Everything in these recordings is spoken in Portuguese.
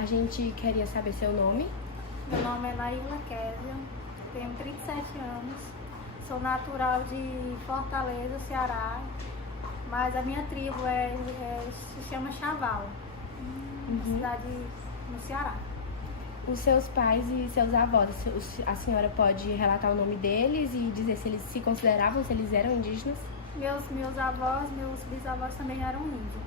A gente queria saber seu nome. Meu nome é Naila Kézia, tenho 37 anos, sou natural de Fortaleza, Ceará, mas a minha tribo se chama Chaval, uma cidade no Ceará. Os seus pais e seus avós, a senhora pode relatar o nome deles e dizer se eles se consideravam, se eles eram indígenas? Meus avós, meus bisavós também eram índios.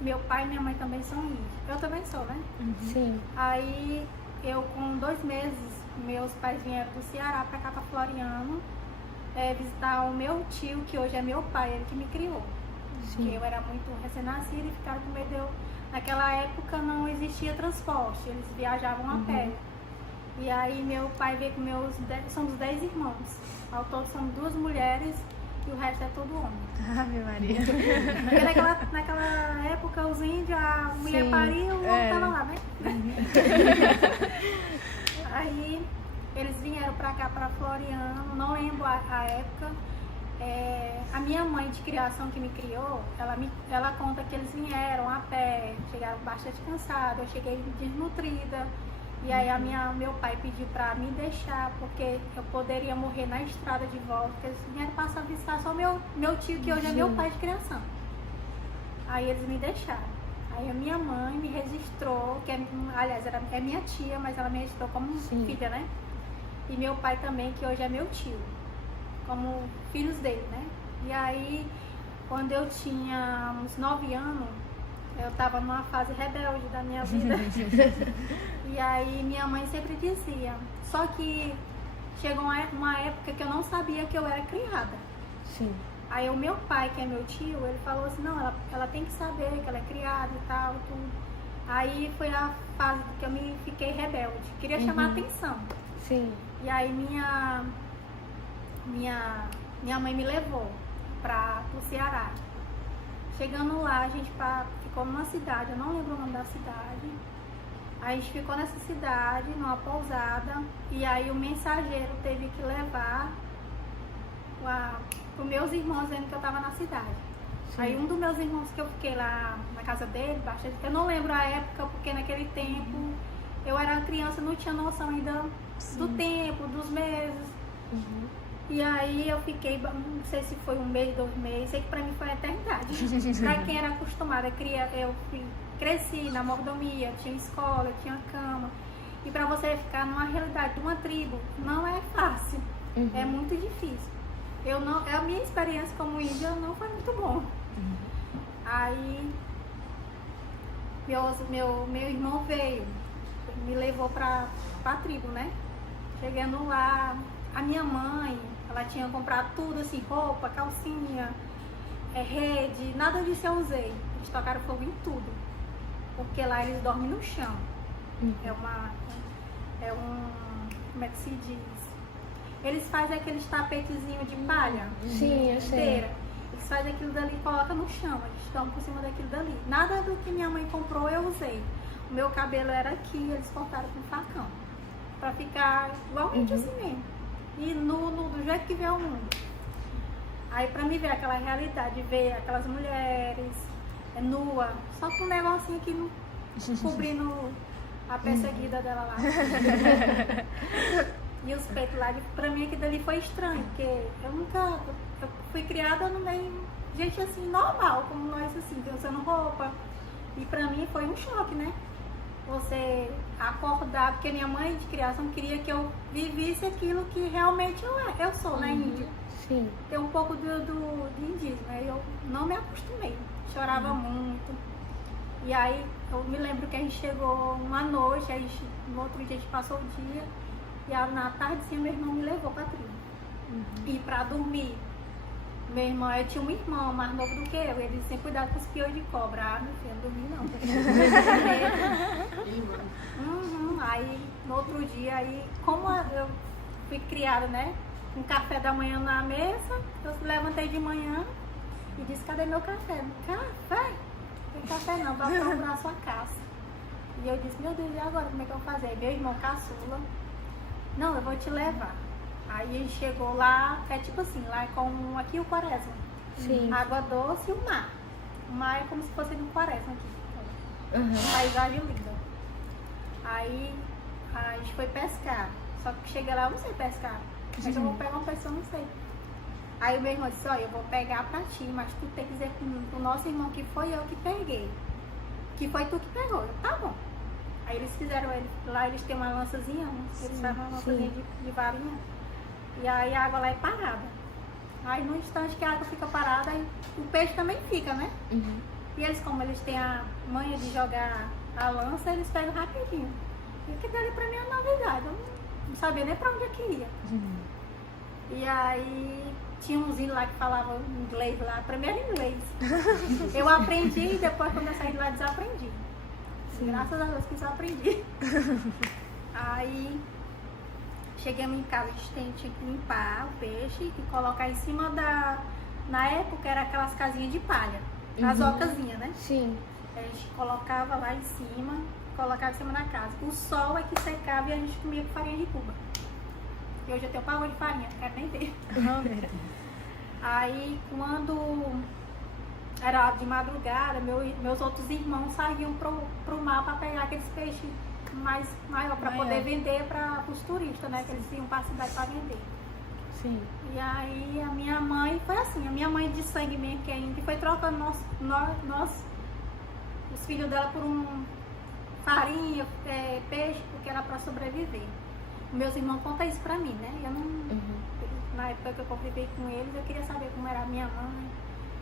Meu pai e minha mãe também são índios. Eu também sou, né? Sim. Aí, eu com 2 meses, meus pais vieram do Ceará pra cá, pra Floriano, visitar o meu tio, que hoje é meu pai, ele que me criou. Sim. Porque eu era muito recém-nascida e ficaram com medo. Naquela época não existia transporte, eles viajavam a pé. E aí meu pai veio com somos 10 irmãos. Ao todo somos 2 mulheres e o resto é todo homem. Ave Maria. Porque naquela época os índios, a mulher pariu, o homem tava lá, né? Aí eles vieram pra cá, pra Floriano, não lembro a época. A minha mãe de criação que me criou, ela conta que eles vieram a pé, chegaram bastante cansados, eu cheguei desnutrida. E aí meu pai pediu pra me deixar, porque eu poderia morrer na estrada de volta, porque eles vieram passar a visitar só meu tio, que hoje é meu pai de criação. Aí eles me deixaram. Aí a minha mãe me registrou, aliás, é minha tia, mas ela me registrou como filha, né? E meu pai também, que hoje é meu tio, como filhos dele, né? E aí, quando eu tinha uns 9 anos, eu tava numa fase rebelde da minha vida. E aí minha mãe sempre dizia, só que chegou uma época que eu não sabia que eu era criada. Sim. Aí o meu pai, que é meu tio, ele falou assim, não, ela tem que saber que ela é criada e tal, tudo. Aí foi a fase que eu fiquei rebelde, queria chamar atenção. Sim. E aí minha mãe me levou pro Ceará. Chegando lá, a gente ficou numa cidade, eu não lembro o nome da cidade. A gente ficou nessa cidade, numa pousada, e aí o mensageiro teve que levar os meus irmãos vendo que eu tava na cidade. Sim. Aí um dos meus irmãos que eu fiquei lá na casa dele, eu não lembro a época, porque naquele tempo eu era criança, não tinha noção ainda do tempo, dos meses. E aí eu fiquei, não sei se foi 1 mês, 2 meses, sei que pra mim foi a eternidade. Pra quem era acostumada, eu cresci na mordomia, tinha escola, tinha cama. E pra você ficar numa realidade de uma tribo, não é fácil, é muito difícil. A minha experiência como índia não foi muito bom. Aí meu irmão veio, me levou pra tribo, né? Chegando lá, a minha mãe, ela tinha comprado tudo assim, roupa, calcinha, rede, nada disso eu usei. Eles tocaram fogo em tudo, porque lá eles dormem no chão. Como é que se diz? Eles fazem aqueles tapetezinhos de palha. Sim, eu sei. Eles fazem aquilo dali e colocam no chão, eles estão por cima daquilo dali. Nada do que minha mãe comprou eu usei. O meu cabelo era aqui, eles cortaram com facão, pra ficar igualmente assim mesmo. E do jeito que vê o mundo. Aí pra mim ver aquela realidade, ver aquelas mulheres nua, só com um negocinho aqui cobrindo a perseguida dela lá. E os peitos lá, pra mim aquilo ali foi estranho, porque eu fui criada no meio de gente assim, normal, como nós assim, usando roupa. E pra mim foi um choque, né? Você acordar, porque minha mãe de criação queria que eu vivisse aquilo que realmente eu sou, né, índia. Sim. Tem um pouco do indígena, eu não me acostumei, chorava muito. E aí eu me lembro que a gente chegou uma noite, no outro dia a gente passou o dia, e na tardezinha meu irmão me levou pra tribo. E pra dormir, meu irmão, eu tinha um irmão mais novo do que eu, ele disse, cuidado com os piolhos de cobra. Ah, meu filho, eu não dormi não. Aí, no outro dia, como eu fui criada, né, com café da manhã na mesa, eu levantei de manhã e disse, cadê meu café? Café? Não tem café não, vai procurar a sua casa. E eu disse, meu Deus, e agora, como é que eu vou fazer? Meu irmão caçula, não, eu vou te levar. Aí a gente chegou lá, tipo assim, lá é como aqui o Quaresma. Sim. Água doce e o mar. O mar é como se fosse no Quaresma aqui. Uma paisagem linda. Aí a gente foi pescar. Só que cheguei lá, eu não sei pescar. Como é que eu vou pegar uma pessoa, eu não sei. Aí o meu irmão disse, olha, eu vou pegar pra ti, mas tu tem que dizer pro nosso irmão que foi eu que peguei. Que foi tu que pegou. Eu, tá bom. Aí eles fizeram, lá eles têm uma lançazinha, eles fazem uma lançazinha de varinha. E aí a água lá é parada. Aí no instante que a água fica parada, aí o peixe também fica, né? E eles, como eles têm a manha de jogar a lança, eles pegam rapidinho. E que dali pra mim é novidade. Eu não sabia nem pra onde eu queria. E aí tinha uns lá que falavam inglês lá, primeiro inglês. Eu aprendi e depois quando eu saí de lá desaprendi. Graças a Deus que eu aprendi. Aí chegamos em casa, a gente tinha que limpar o peixe e colocar em cima da... Na época era aquelas casinhas de palha, as ocasinhas, né? Sim. A gente colocava lá em cima, colocava em cima da casa. O sol é que secava e a gente comia com farinha de Cuba. E hoje eu tenho pavor de farinha, não quero nem ver. Aí quando era de madrugada, meus outros irmãos saíam pro mar para pegar aqueles peixes maior para poder vender para os turistas, né? Que eles iam para a cidade para vender. Sim. E aí a minha mãe foi assim, a minha mãe de sangue mesmo, que é índia, foi trocando nós, os filhos dela por farinha, peixe, porque era para sobreviver. Meus irmãos contam isso pra mim, né? Eu não, na época que eu convivi com eles, eu queria saber como era a minha mãe.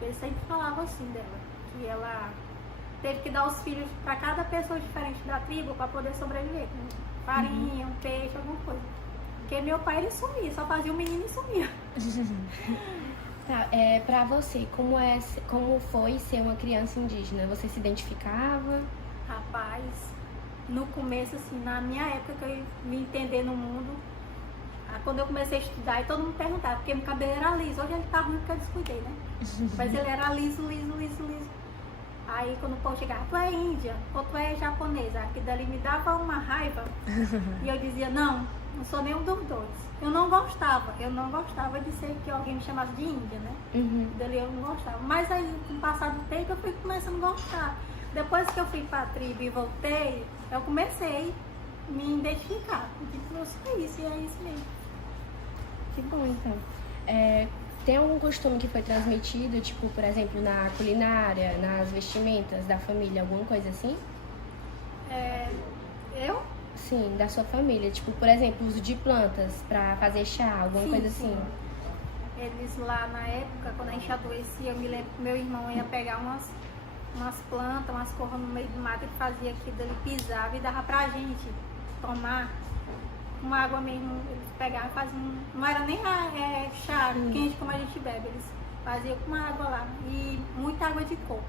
Eles sempre falavam assim dela, que ela teve que dar os filhos para cada pessoa diferente da tribo para poder sobreviver, com farinha, um peixe, alguma coisa. Porque meu pai, ele sumia, só fazia o menino e sumia. Tá, pra você, como foi ser uma criança indígena? Você se identificava? Rapaz, no começo, assim, na minha época que eu me entender no mundo, quando eu comecei a estudar, e todo mundo perguntava, porque meu cabelo era liso. Hoje ele tá ruim porque eu descuidei, né? Mas ele era liso. Aí quando o povo chegava, tu é índia ou tu é japonesa? Aqui dali me dava uma raiva. E eu dizia, não sou nenhum dos dois. Eu não gostava de ser que alguém me chamasse de índia, né? Dali eu não gostava. Mas aí, com o passar do tempo, eu fui começando a gostar. Depois que eu fui pra tribo e voltei, eu comecei a me identificar. Eu sou isso, e é isso mesmo. Que bom, então. Tem algum costume que foi transmitido, tipo, por exemplo, na culinária, nas vestimentas da família, alguma coisa assim? Eu? Sim, da sua família. Tipo, por exemplo, uso de plantas pra fazer chá, alguma coisa assim. Eles lá na época, quando a gente adoecia, eu me lembro que meu irmão ia pegar umas plantas, umas coisas no meio do mato, ele fazia aquilo, ele pisava e dava pra gente tomar. Uma água mesmo, eles pegavam e faziam, não era nem chá quente como a gente bebe, eles faziam com uma água lá e muita água de coco.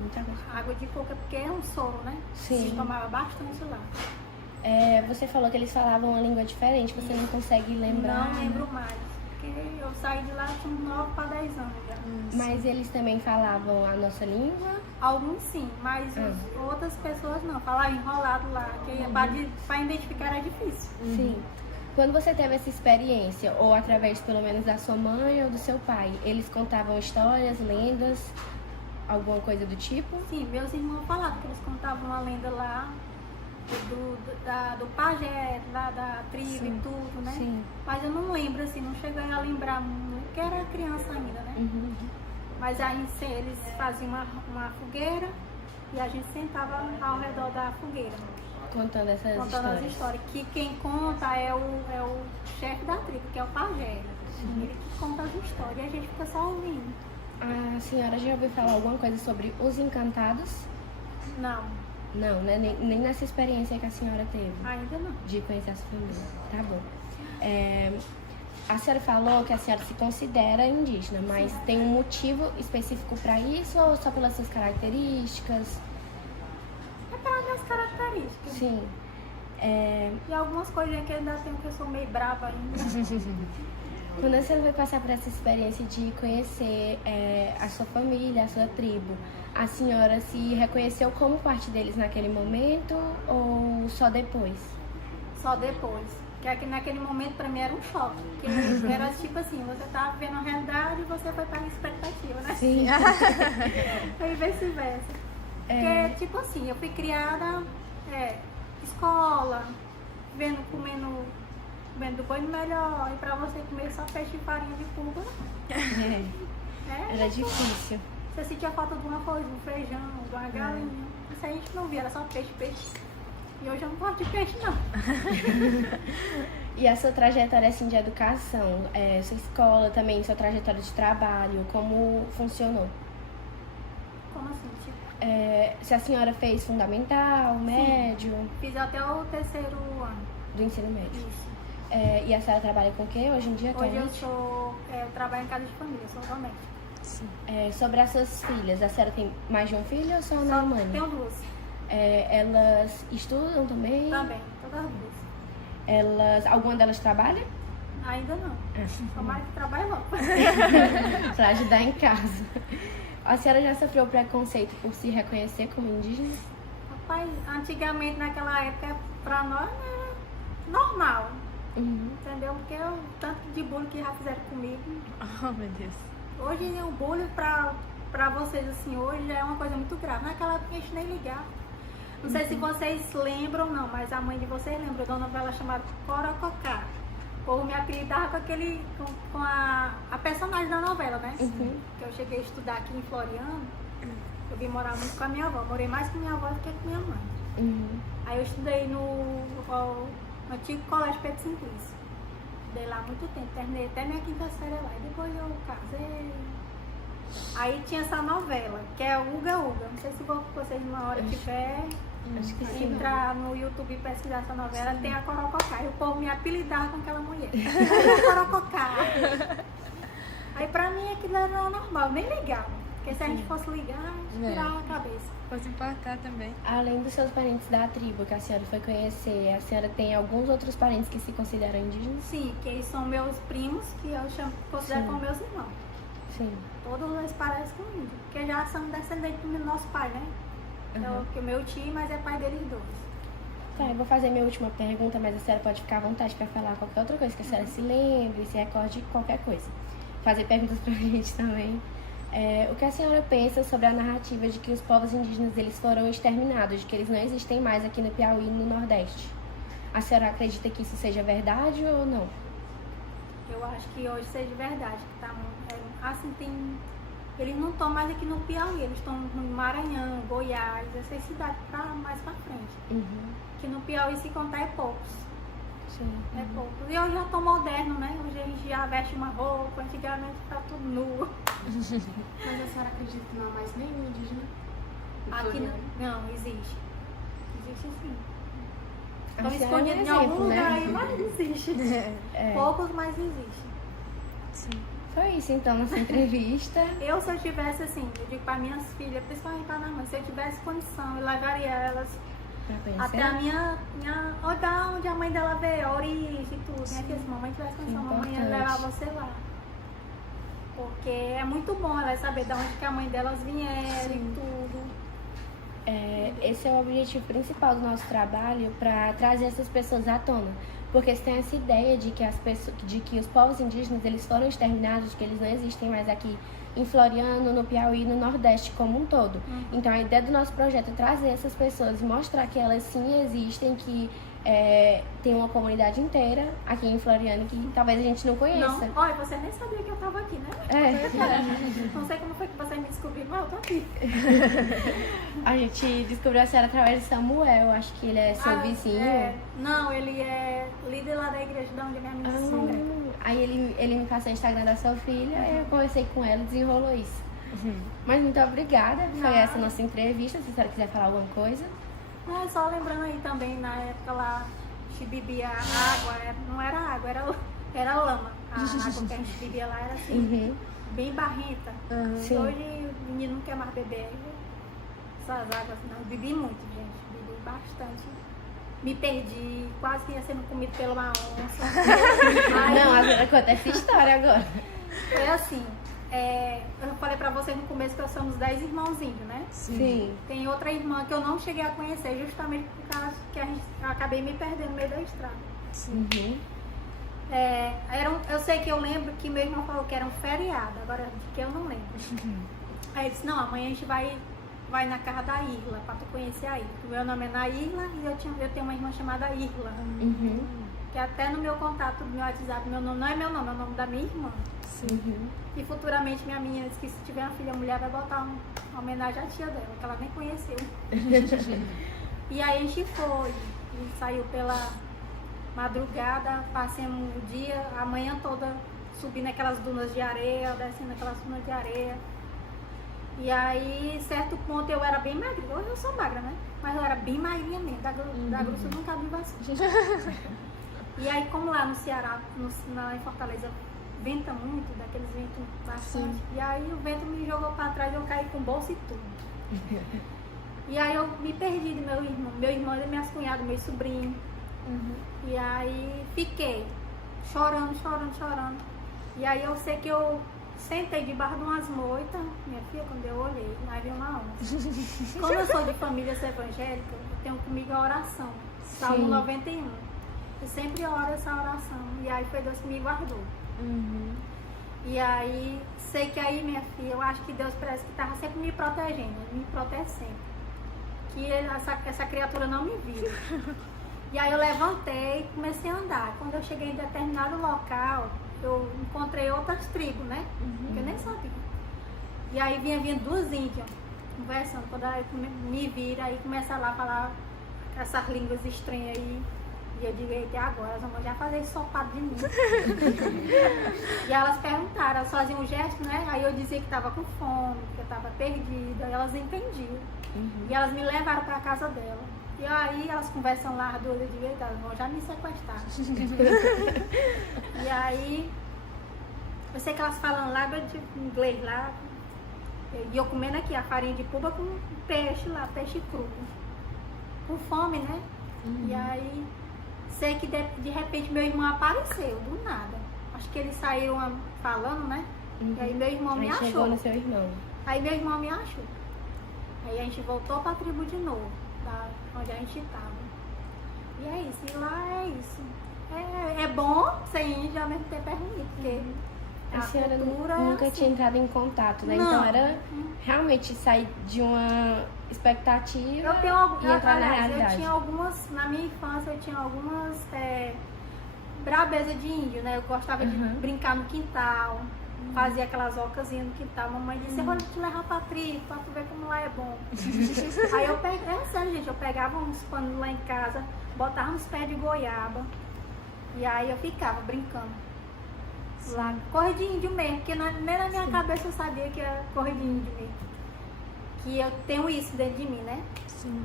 Muita água. Água de coco é porque é um soro, né? Sim. Eles tomavam bastante lá. Você falou que eles falavam uma língua diferente, você não consegue lembrar? Não lembro mais, porque eu saí de lá com 9 para 10 anos já. Mas eles também falavam a nossa língua? Alguns sim, mas outras pessoas não, falavam enrolado lá, que para identificar era difícil. Sim. Quando você teve essa experiência, ou através pelo menos da sua mãe ou do seu pai, eles contavam histórias, lendas, alguma coisa do tipo? Sim, meus irmãos falavam que eles contavam uma lenda lá do pajé, lá da tribo e tudo, né? Sim. Mas eu não lembro, assim, não cheguei a lembrar muito, porque era criança ainda, né? Mas aí eles faziam uma fogueira e a gente sentava ao redor da fogueira. Contando as histórias. Que quem conta é o chefe da tribo, que é o pajé. Ele que conta as histórias e a gente fica só ouvindo. A senhora já ouviu falar alguma coisa sobre os encantados? Não. Não, né? Nem nessa experiência que a senhora teve. Ainda não. De conhecer a sua família. Tá bom. A senhora falou que a senhora se considera indígena, mas tem um motivo específico para isso ou só pelas suas características? É pelas minhas características. Sim. E algumas coisinhas que ainda tenho que eu sou meio brava ainda. Quando a senhora vai passar por essa experiência de conhecer a sua família, a sua tribo, a senhora se reconheceu como parte deles naquele momento ou só depois? Só depois. Porque naquele momento pra mim era um choque. Porque era tipo assim, você tava vendo a realidade e você foi para a expectativa, né? Sim. E vice-versa. Porque, tipo assim, eu fui criada, escola, comendo do bom e do melhor. E pra você comer só peixe e farinha de cuba, Era difícil. você sentia falta de uma coisa, de um feijão, de uma galinha. Isso a gente não via, era só peixe. E hoje eu não gosto de peixe, não. E a sua trajetória assim, de educação, sua escola também, sua trajetória de trabalho, como funcionou? Como assim? Tipo, Se a senhora fez fundamental, médio, fiz até o 3º ano. do ensino médio. Isso. E a senhora trabalha com o quê hoje em dia Hoje eu atualmente? eu trabalho em casa de família, sou doméstica. Sobre as suas filhas, a senhora tem mais de um filho ou só uma mãe? Tenho 2. Elas estudam também? Também, todas as 2. Alguma delas trabalha? Ainda não. Tomara que trabalhe logo. Pra ajudar em casa. A senhora já sofreu preconceito por se reconhecer como indígena? Rapaz, antigamente naquela época pra nós era normal. Entendeu? Porque o tanto de bullying que já fizeram comigo. Oh, meu Deus. Hoje o bullying pra vocês assim, hoje já é uma coisa muito grave. Naquela época a gente nem ligava. Não sei se vocês lembram ou não, mas a mãe de vocês lembra de uma novela chamada Corococá. O povo me apelidava com a personagem da novela, né? Que eu cheguei a estudar aqui em Floriano. Eu vim morar muito com a minha avó. Morei mais com minha avó do que com minha mãe. Aí eu estudei no antigo Colégio Pedro Simplício. Estudei lá há muito tempo. Terminei até minha 5ª série lá. E depois eu casei. Aí tinha essa novela, que é Uga Uga. Não sei se vocês uma hora tiver... Acho que sim. Entrar no YouTube e pesquisar essa novela, tem a Corococá. E o povo me apelidava com aquela mulher. Corococá. Aí pra mim aquilo era normal, nem ligava. Porque se a gente fosse ligar, tirava a cabeça. Fosse importar também. Além dos seus parentes da tribo que a senhora foi conhecer, a senhora tem alguns outros parentes que se consideram indígenas? Sim, que eles são meus primos, que eu considero como meus irmãos. Sim. Todos eles parecem com índio, porque já são descendentes do nosso pai, né? Que o meu tio, mas é pai deles 2. Tá, eu vou fazer a minha última pergunta, mas a senhora pode ficar à vontade para falar qualquer outra coisa que a senhora se lembre, se recorde de qualquer coisa. Fazer perguntas pra gente também. O que a senhora pensa sobre a narrativa de que os povos indígenas eles foram exterminados, de que eles não existem mais aqui no Piauí e no Nordeste? A senhora acredita que isso seja verdade ou não? Eu acho que hoje seja verdade. Que tá, eles não estão mais aqui no Piauí, eles estão no Maranhão, Goiás, essas cidades mais pra frente. Que no Piauí se contar é poucos. Sim. É poucos. E hoje já tô moderno, né? Hoje a gente já veste uma roupa, antigamente tá tudo nu. Mas a senhora acredita que não há mais nenhum indígena? Aqui não existe. Existe sim. A Estão senhora é um escondidos em algum exemplo, né? lugar aí, mas existe. Poucos, mas existe. Sim. Foi isso então, nossa entrevista. Se eu tivesse assim, eu digo para minhas filhas, principalmente para a minha mãe, se eu tivesse condição, eu levaria elas Pra conhecer? até a minha onde a mãe dela veio, a origem e tudo, né? Porque se a mamãe tivesse condição, a mamãe ia Importante. levar você lá. Porque é muito bom elas saber de onde que a mãe delas vieram e tudo. Esse é o objetivo principal do nosso trabalho, para trazer essas pessoas à tona. Porque se tem essa ideia de que os povos indígenas eles foram exterminados, de que eles não existem mais aqui em Floriano, no Piauí, no Nordeste como um todo. Então a ideia do nosso projeto é trazer essas pessoas e mostrar que elas sim existem, que tem uma comunidade inteira aqui em Floriano que talvez a gente não conheça. Não, olha, você nem sabia que eu tava aqui, né? Não sei como foi que você me descobriu, mas eu tô aqui. A gente descobriu a senhora através de Samuel, acho que ele é seu vizinho. Não, ele é líder lá da igreja de onde a minha menina se congrega. Aí ele me passou o Instagram da sua filha, eu conversei com ela e desenrolou isso. Mas muito obrigada, foi essa nossa entrevista. Se a senhora quiser falar alguma coisa. Não, só lembrando aí também, na época lá, a gente bebia água, não era água, era lama. A água que a gente bebia lá era assim, bem barrenta. Sim. Hoje o menino não quer mais beber essas águas, não. Eu bebi muito, gente, bebi bastante. Me perdi, quase que ia sendo comido pela uma onça. Não, a senhora conta essa história agora. Foi assim, eu falei pra vocês no começo que nós somos 10 irmãozinhos, né? Sim. Tem outra irmã que eu não cheguei a conhecer, justamente por causa que eu acabei me perdendo no meio da estrada. Eu sei que eu lembro que meu irmão falou que era um feriado, agora de que eu não lembro. Aí ele disse, não, amanhã a gente vai vai na casa da Irla, pra tu conhecer a Irla. O meu nome é Nairla e eu tenho uma irmã chamada Irla. Uhum. Que até no meu contato, do meu WhatsApp, meu nome não é meu nome, é o nome da minha irmã. Uhum. E futuramente minha menina disse que se tiver uma filha mulher vai botar uma homenagem à tia dela, que ela nem conheceu. E aí a gente foi, a gente saiu pela madrugada, passamos o dia, a manhã toda subindo aquelas dunas de areia, descendo aquelas dunas de areia. E aí, certo ponto, eu era bem magrinha. Hoje eu sou magra, né? Mas eu era bem magrinha mesmo. Da grossa eu nunca vi bastante. E aí, como lá no Ceará, em Fortaleza, venta muito, daqueles ventos bastante. E aí, o vento me jogou pra trás e eu caí com bolsa e tudo. E aí, eu me perdi do meu irmão. Meu irmão e minhas cunhadas, meu sobrinho. E aí, fiquei chorando. E aí, eu sei que eu sentei debaixo de umas moitas, minha filha, quando eu olhei, aí veio uma onda. Como eu sou de família evangélica, eu tenho comigo a oração, Salmo 91. Eu sempre oro essa oração, e aí foi Deus que me guardou. E aí, sei que aí, minha filha, eu acho que Deus parece que estava sempre me protegendo, Ele me protege sempre. Que essa criatura não me viu. E aí eu levantei e comecei a andar. Quando eu cheguei em determinado local, eu encontrei outras tribos, né? Que eu nem sabia. E aí vinha duas índias conversando. Quando ela me viram, aí começa lá a falar essas línguas estranhas aí. E eu digo, eita, agora elas vão já fazer ensopado de mim. E elas perguntaram, elas faziam um gesto, né? Aí eu dizia que estava com fome, que eu estava perdida. Aí elas entendiam. E elas me levaram para a casa dela. E aí elas conversam lá, as duas, eu digo, eita, elas vão já me sequestrar. E aí, eu sei que elas falam lá de inglês lá. E eu comendo aqui a farinha de puba com peixe lá, peixe cru. Com fome, né? E aí, sei que de repente meu irmão apareceu, do nada. Acho que eles saíram falando, né? E aí meu irmão me achou. Chegou no seu irmão. Aí meu irmão me achou. Aí a gente voltou pra tribo de novo, onde a gente tava. E é isso, e lá é isso. É bom ser índio, ao mesmo tempo é ruim, porque A senhora cultura nunca é assim. tinha entrado em contato, né? Não. Então era realmente sair de uma expectativa Eu tenho e entrar na aliás, realidade. eu tinha algumas, na minha infância eu tinha algumas brabezas de índio, né? Eu gostava de brincar no quintal, fazia aquelas ocasinhas no quintal. Mamãe disse, eu vou te levar pra tribo, pra tu ver como lá é bom. Aí eu pegava, sério, gente, eu pegava uns panos lá em casa, botava uns pés de goiaba, e aí eu ficava brincando. Lá, corre de índio mesmo, porque nem na minha cabeça eu sabia que era corre de índio mesmo. Que eu tenho isso dentro de mim, né? Sim.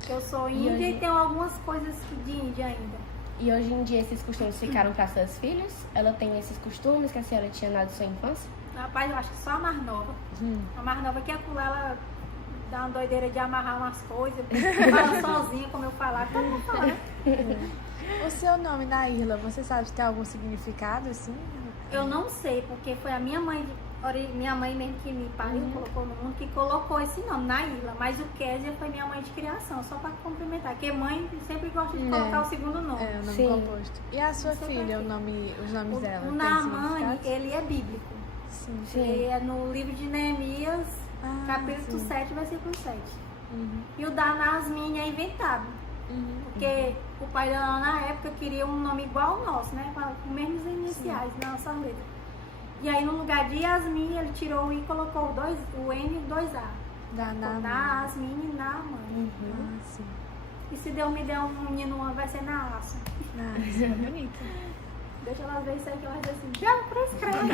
Que eu sou índia e tenho algumas coisas de índia ainda. E hoje em dia esses costumes ficaram para seus filhos? Ela tem esses costumes que a senhora tinha na sua infância? Rapaz, eu acho que só a mais nova. A mais nova que é com ela dá uma doideira de amarrar umas coisas, fala sozinha, como eu falava, todo mundo fala, né? O seu nome, Nairla, você sabe se tem algum significado, assim? Eu não sei, porque foi a minha mãe mesmo que me pariu, colocou no mundo, que colocou esse nome, Nairla. Mas o Kézia foi minha mãe de criação, só para complementar. Porque mãe sempre gosta de colocar o segundo nome. É, o nome Sim. composto. E a sua filha, os nomes dela? O tem Naamani, significado? ele é bíblico. Sim. Ele é no livro de Neemias, Ah, capítulo sim. 7, versículo 7. Uhum. E o da Nasmin é inventado. Porque o pai dela na época queria um nome igual ao nosso, né? Com os mesmos iniciais na nossa letra. E aí no lugar de Yasmin, ele tirou o I e colocou o N e 2A. Da Naamani. Nasmin e Naamani. Ah, sim. E se Deus me der um menino, vai ser Naassa. Ah, isso é bonito. Deixa elas ver isso aí que elas dizem assim, já prescreve.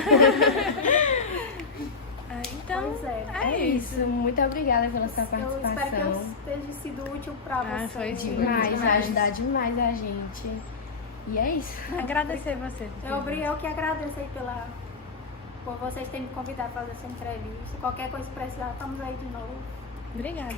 Então, Pois é. É isso. Muito obrigada pela sua Eu espero que eu participação. esteja sido útil pra Ah, você. foi Demais, vai demais. ajudar demais a gente. E é isso. Agradecer você. Eu que agradeço aí por vocês terem me convidado para fazer essa entrevista. Qualquer coisa precisar, estamos aí de novo. Obrigada.